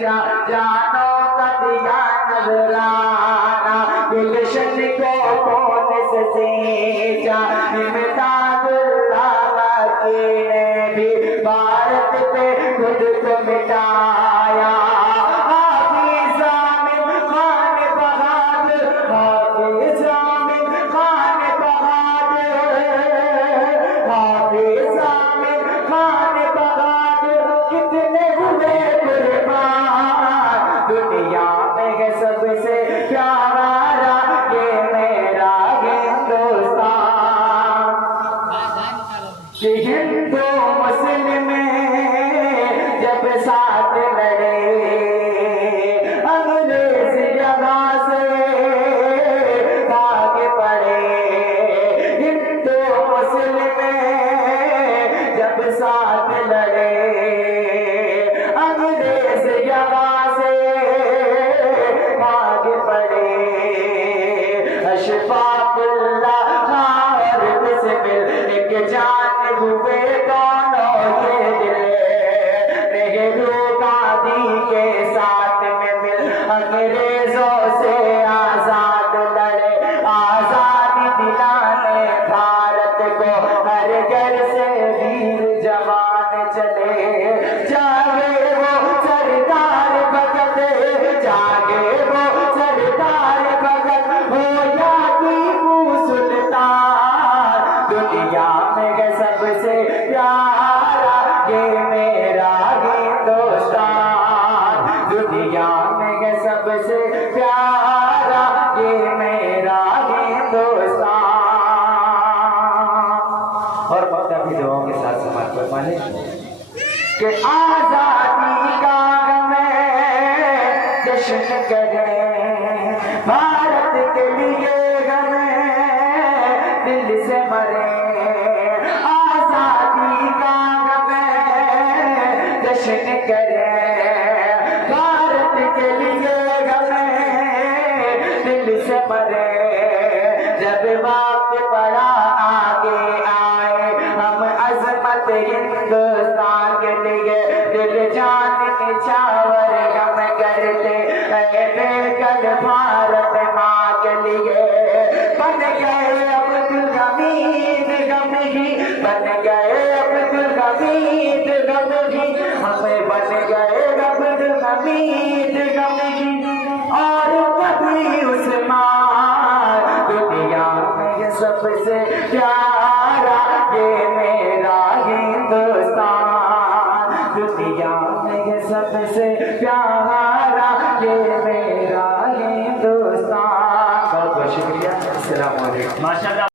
जानो कदिया नजराना गुलशन को कौन से सींचा इमदादुल्लाह की ने भी भारत पे खुद को मिटाया हाफिज़ आमिर खान बहादुर हाफिज़ आमिर खान बहादुर हाफिज़ आमिर खान बहादुर कितने हुए कुर्बान दुनिया में है सबसे प्यारा ये मेरा हिंदुस्तान हिंदू मुस्लिम जब साथ लड़े अंग्रेज जगह से भाग पड़े हिंदू मुस्लिम जब साथ लड़े अंग्रेज जगह से भाग पड़े अशफाकुल्लाह और बिस्मिल एक जान हुए दोनों ये दिल नेहरू गांधी के साथ में मिल अंग्रेजों से आजाद लड़े आजादी दिलाने भारत को हर घर से वीर जवान चले जागे वो सरदार भगत जागे वो सरदार भगत हो या टीपू सुल्तान दुनिया में है सबसे प्यारा ये मेरा हिंदुस्तान दुनिया में है सबसे प्यारा ये मेरा हिंदुस्तान। और बहुत अपनी दुआओं के साथ समाज पर माने कि आजादी का हमें जश्न करें भारत के लिए हमें दिल से मरे आजादी का हमें जश्न करें भारत के लिए हमें दिल से मरे जब वक्त पड़ा आगे आए हम अजमत हिंदुस्तान के लिए दिल जान निछावर हम करते बेकल भारत माँ के लिए बन गए अब्दुल हमीद गमगी बन गए अब्दुल हमीद गमगी हमें बन गए अब्दुल हमीद गमगी और कभी उस्मान दुनिया में सबसे प्यारा ये मेरा हिंदुस्तान दुनिया में सबसे प्यारा ये मेरा हिंदुस्तान। बहुत बहुत शुक्रिया। अस्सलाम वालेकुम। माशाअल्लाह।